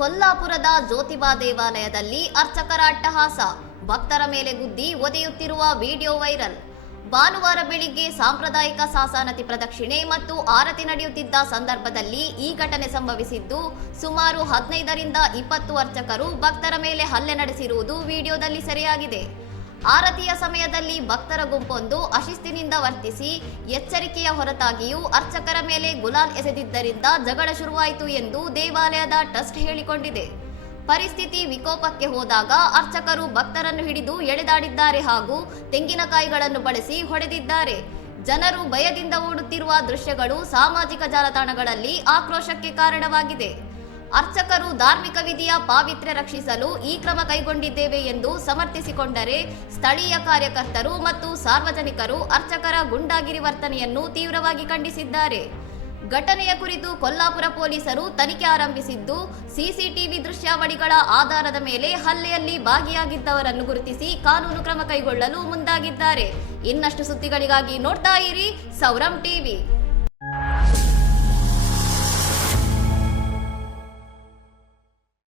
ಕೊಲ್ಲಾಪುರದ ಜ್ಯೋತಿಬಾ ದೇವಾಲಯದಲ್ಲಿ ಅರ್ಚಕರ ಅಟ್ಟಹಾಸ, ಭಕ್ತರ ಮೇಲೆ ಗುದ್ದಿ ಒದೆಯುತ್ತಿರುವ ವಿಡಿಯೋ ವೈರಲ್. ಭಾನುವಾರ ಬೆಳಿಗ್ಗೆ ಸಾಂಪ್ರದಾಯಿಕ ಸಾಸಾನತಿ ಪ್ರದಕ್ಷಿಣೆ ಮತ್ತು ಆರತಿ ನಡೆಯುತ್ತಿದ್ದ ಸಂದರ್ಭದಲ್ಲಿ ಈ ಘಟನೆ ಸಂಭವಿಸಿದ್ದು, ಸುಮಾರು 15 ರಿಂದ 20 ಅರ್ಚಕರು ಭಕ್ತರ ಮೇಲೆ ಹಲ್ಲೆ ನಡೆಸಿರುವುದು ವಿಡಿಯೋದಲ್ಲಿ ಸೆರೆಯಾಗಿದೆ. ಆರತಿಯ ಸಮಯದಲ್ಲಿ ಭಕ್ತರ ಗುಂಪೊಂದು ಅಶಿಸ್ತಿನಿಂದ ವರ್ತಿಸಿ ಎಚ್ಚರಿಕೆಯ ಹೊರತಾಗಿಯೂ ಅರ್ಚಕರ ಮೇಲೆ ಗುಲಾಲ್ ಎಸೆದಿದ್ದರಿಂದ ಜಗಳ ಶುರುವಾಯಿತು ಎಂದು ದೇವಾಲಯದ ಟ್ರಸ್ಟ್ ಹೇಳಿಕೊಂಡಿದೆ. ಪರಿಸ್ಥಿತಿ ವಿಕೋಪಕ್ಕೆ ಹೋದಾಗ ಅರ್ಚಕರು ಭಕ್ತರನ್ನು ಹಿಡಿದು ಎಳೆದಾಡಿದ್ದಾರೆ ಹಾಗೂ ತೆಂಗಿನಕಾಯಿಗಳನ್ನು ಬಳಸಿ ಹೊಡೆದಿದ್ದಾರೆ. ಜನರು ಭಯದಿಂದ ಓಡುತ್ತಿರುವ ದೃಶ್ಯಗಳು ಸಾಮಾಜಿಕ ಜಾಲತಾಣಗಳಲ್ಲಿ ಆಕ್ರೋಶಕ್ಕೆ ಕಾರಣವಾಗಿದೆ. ಅರ್ಚಕರು ಧಾರ್ಮಿಕ ವಿಧಿಯ ಪಾವಿತ್ರ್ಯ ರಕ್ಷಿಸಲು ಈ ಕ್ರಮ ಕೈಗೊಂಡಿದ್ದೇವೆ ಎಂದು ಸಮರ್ಥಿಸಿಕೊಂಡರೆ, ಸ್ಥಳೀಯ ಕಾರ್ಯಕರ್ತರು ಮತ್ತು ಸಾರ್ವಜನಿಕರು ಅರ್ಚಕರ ಗೂಂಡಾಗಿರಿ ವರ್ತನೆಯನ್ನು ತೀವ್ರವಾಗಿ ಖಂಡಿಸಿದ್ದಾರೆ. ಘಟನೆಯ ಕುರಿತು ಕೊಲ್ಲಾಪುರ ಪೊಲೀಸರು ತನಿಖೆ ಆರಂಭಿಸಿದ್ದು, ಸಿಸಿಟಿವಿ ದೃಶ್ಯಾವಳಿಗಳ ಆಧಾರದ ಮೇಲೆ ಹಲ್ಲೆಯಲ್ಲಿ ಭಾಗಿಯಾಗಿದ್ದವರನ್ನು ಗುರುತಿಸಿ ಕಾನೂನು ಕ್ರಮ ಕೈಗೊಳ್ಳಲು ಮುಂದಾಗಿದ್ದಾರೆ. ಇನ್ನಷ್ಟು ಸುದ್ದಿಗಳಿಗಾಗಿ ನೋಡ್ತಾ ಇರಿ ಸೌರಂ ಟಿವಿ.